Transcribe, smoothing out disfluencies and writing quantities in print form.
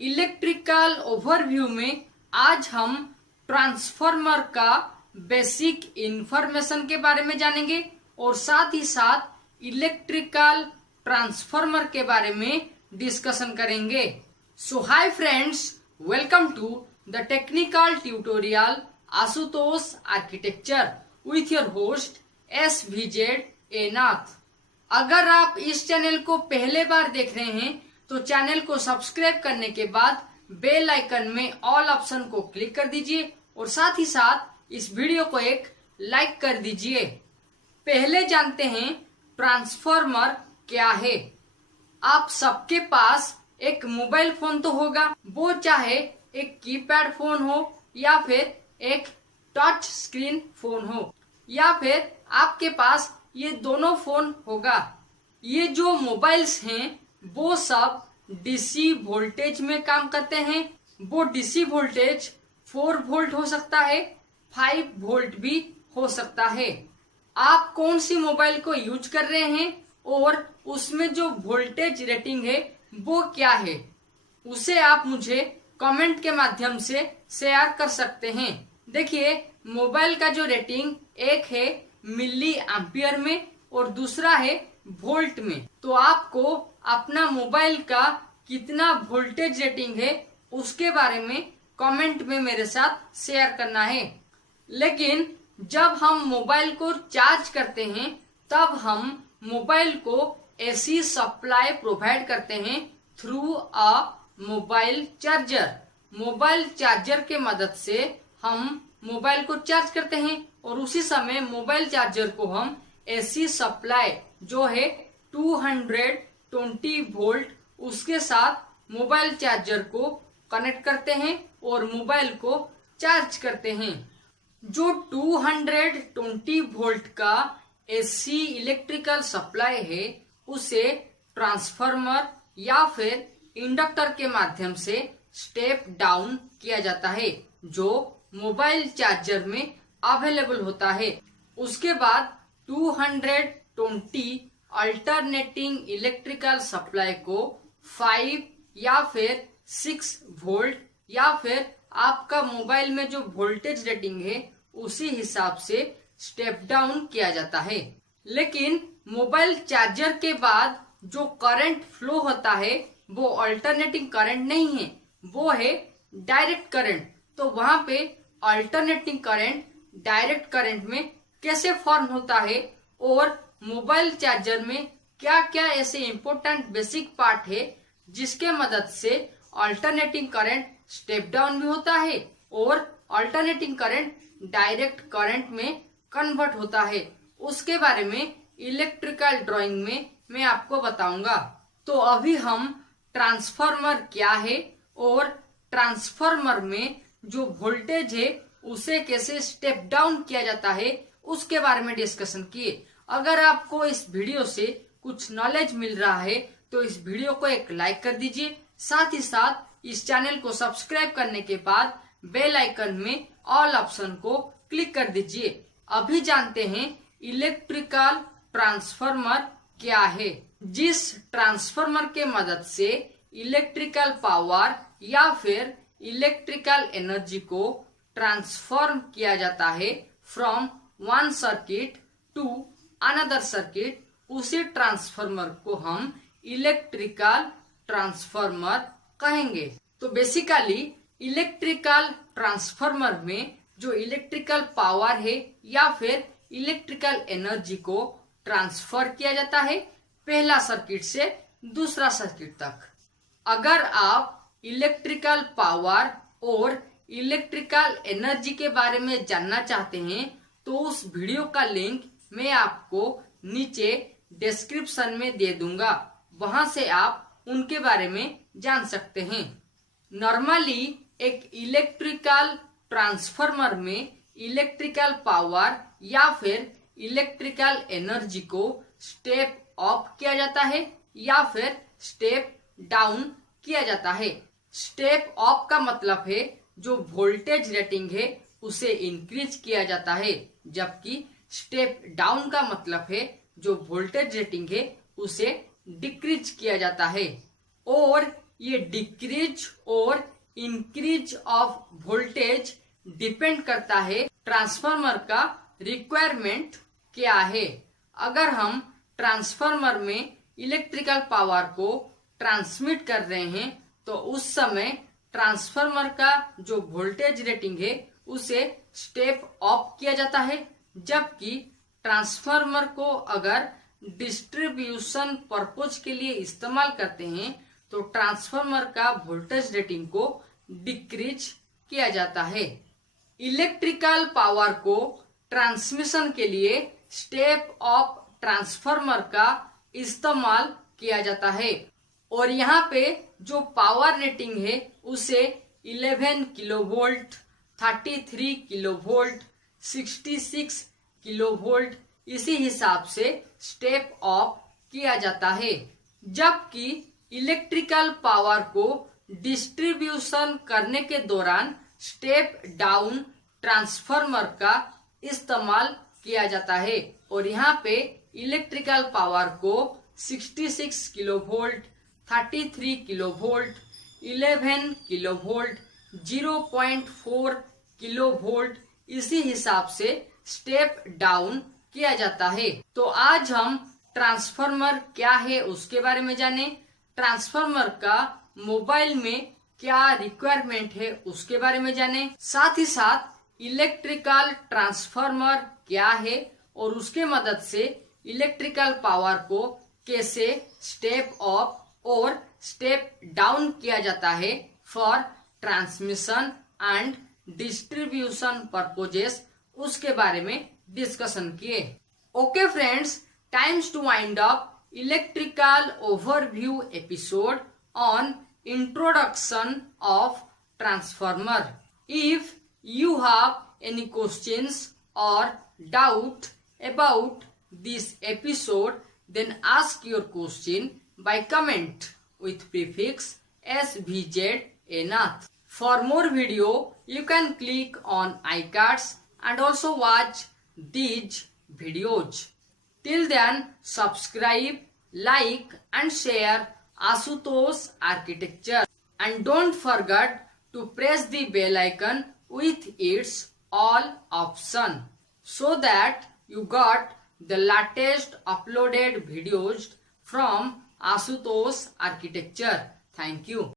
Electrical overview में आज हम ट्रांसफार्मर का बेसिक इंफॉर्मेशन के बारे में जानेंगे और साथ ही साथ इलेक्ट्रिकल ट्रांसफार्मर के बारे में डिस्कशन करेंगे। So hi friends, welcome to the technical tutorial Ashutosh architecture with your host SVZ Nath. अगर आप इस चैनल को पहले बार देख रहे हैं तो चैनल को सब्सक्राइब करने के बाद बेल आइकन में ऑल ऑप्शन को क्लिक कर दीजिए और साथ ही साथ इस वीडियो को एक लाइक कर दीजिए। पहले जानते हैं ट्रांसफार्मर क्या है। आप सबके पास एक मोबाइल फोन तो होगा, वो चाहे एक कीपैड फोन हो या फिर एक टच स्क्रीन फोन हो या फिर आपके पास ये दोनों फोन होगा। ये जो मोबाइल्स हैं वो सब डीसी वोल्टेज में काम करते हैं। वो डीसी वोल्टेज 4 वोल्ट हो सकता है, 5 वोल्ट भी हो सकता है। आप कौन सी मोबाइल को यूज कर रहे हैं और उसमें जो वोल्टेज रेटिंग है वो क्या है, उसे आप मुझे कमेंट के माध्यम से शेयर कर सकते हैं। देखिए, मोबाइल का जो रेटिंग एक है मिली एम्पियर में और दूसरा है वोल्ट में। तो आपको अपना मोबाइल का कितना वोल्टेज रेटिंग है उसके बारे में कमेंट में मेरे साथ शेयर करना है। लेकिन जब हम मोबाइल को चार्ज करते हैं तब हम मोबाइल को एसी सप्लाई प्रोवाइड करते हैं through a mobile charger. Mobile charger के मदद से हम मोबाइल को चार्ज करते हैं और उसी समय मोबाइल चार्जर को हम एसी सप्लाई जो है 220 वोल्ट उसके साथ मोबाइल चार्जर को कनेक्ट करते हैं और मोबाइल को चार्ज करते हैं। जो 220 वोल्ट का एसी इलेक्ट्रिकल सप्लाई है उसे ट्रांसफार्मर या फिर इंडक्टर के माध्यम से स्टेप डाउन किया जाता है जो मोबाइल चार्जर में अवेलेबल होता है। उसके बाद 220 अल्टरनेटिंग इलेक्ट्रिकल सप्लाई को 5 या फिर 6 वोल्ट या फिर आपका मोबाइल में जो वोल्टेज रेटिंग है उसी हिसाब से स्टेप डाउन किया जाता है। लेकिन मोबाइल चार्जर के बाद जो करंट फ्लो होता है वो अल्टरनेटिंग करंट नहीं है, वो है डायरेक्ट करंट। तो वहां पे अल्टरनेटिंग करंट डायरेक्ट करंट में कैसे फॉर्म होता है और मोबाइल चार्जर में क्या क्या ऐसे इम्पोर्टेंट बेसिक पार्ट है जिसके मदद से अल्टरनेटिंग करंट स्टेप डाउन भी होता है और अल्टरनेटिंग करंट डायरेक्ट करंट में कन्वर्ट होता है, उसके बारे में इलेक्ट्रिकल ड्राइंग में मैं आपको बताऊंगा। तो अभी हम ट्रांसफार्मर क्या है और ट्रांसफार्मर में जो वोल्टेज है उसे कैसे स्टेप डाउन किया जाता है उसके बारे में डिस्कशन किए। अगर आपको इस वीडियो से कुछ नॉलेज मिल रहा है तो इस वीडियो को एक लाइक कर दीजिए। साथ ही साथ इस चैनल को सब्सक्राइब करने के बाद बेल आइकन में ऑल ऑप्शन को क्लिक कर दीजिए। अभी जानते हैं इलेक्ट्रिकल ट्रांसफार्मर क्या है। जिस ट्रांसफार्मर के मदद से इलेक्ट्रिकल पावर या फिर इलेक्ट्रिकल एनर्जी को ट्रांसफॉर्म किया जाता है from one circuit to another circuit, उसी ट्रांसफार्मर को हम इलेक्ट्रिकल ट्रांसफार्मर कहेंगे। तो बेसिकली इलेक्ट्रिकल ट्रांसफार्मर में जो इलेक्ट्रिकल पावर है या फिर इलेक्ट्रिकल एनर्जी को ट्रांसफर किया जाता है पहला सर्किट से दूसरा सर्किट तक। अगर आप इलेक्ट्रिकल पावर और इलेक्ट्रिकल एनर्जी के बारे में जानना चाहते हैं तो उस वीडियो का लिंक मैं आपको नीचे डिस्क्रिप्शन में दे दूंगा, वहां से आप उनके बारे में जान सकते हैं। नॉर्मली एक इलेक्ट्रिकल ट्रांसफार्मर में इलेक्ट्रिकल पावर या फिर इलेक्ट्रिकल एनर्जी को स्टेप अप किया जाता है या फिर स्टेप डाउन किया जाता है। स्टेप अप का मतलब है जो वोल्टेज रेटिंग है उसे इंक्रीज किया जाता है, जबकि स्टेप डाउन का मतलब है जो वोल्टेज रेटिंग है उसे डिक्रीज किया जाता है। और ये डिक्रीज और इंक्रीज ऑफ वोल्टेज डिपेंड करता है ट्रांसफार्मर का रिक्वायरमेंट क्या है। अगर हम ट्रांसफार्मर में इलेक्ट्रिकल पावर को ट्रांसमिट कर रहे हैं तो उस समय ट्रांसफार्मर का जो वोल्टेज रेटिंग है उसे स्टेप अप किया जाता है, जबकि ट्रांसफार्मर को अगर डिस्ट्रीब्यूशन पर्पज के लिए इस्तेमाल करते हैं तो ट्रांसफार्मर का वोल्टेज रेटिंग को डिक्रीज किया जाता है। इलेक्ट्रिकल पावर को ट्रांसमिशन के लिए स्टेप अप ट्रांसफार्मर का इस्तेमाल किया जाता है और यहाँ पे जो पावर रेटिंग है उसे 11 किलोवोल्ट, 33 किलोवोल्ट, 66 किलोवोल्ट इसी हिसाब से स्टेप अप किया जाता है, जबकि इलेक्ट्रिकल पावर को डिस्ट्रीब्यूशन करने के दौरान स्टेप डाउन ट्रांसफार्मर का इस्तेमाल किया जाता है और यहाँ पे इलेक्ट्रिकल पावर को 66 किलोवोल्ट, 33 किलोवोल्ट, 11 किलोवोल्ट, 0.4 किलोवोल्ट इसी हिसाब से स्टेप डाउन किया जाता है। तो आज हम ट्रांसफार्मर क्या है उसके बारे में जाने, ट्रांसफार्मर का मोबाइल में क्या रिक्वायरमेंट है उसके बारे में जाने, साथ ही साथ इलेक्ट्रिकल ट्रांसफार्मर क्या है और उसके मदद से इलेक्ट्रिकल पावर को कैसे स्टेप अप और स्टेप डाउन किया जाता है for transmission and distribution purposes उसके बारे में डिस्कशन किए। Okay friends, time's to wind up electrical overview episode on introduction of transformer. If you have any questions or doubt about this episode, then ask your question by comment with prefix SVZ Anath. For more video, you can click on iCards and also watch these videos. Till then, subscribe, like and share Ashutosh Architecture, and don't forget to press the bell icon with its all option so that you got the latest uploaded videos from Ashutosh Architecture. Thank you.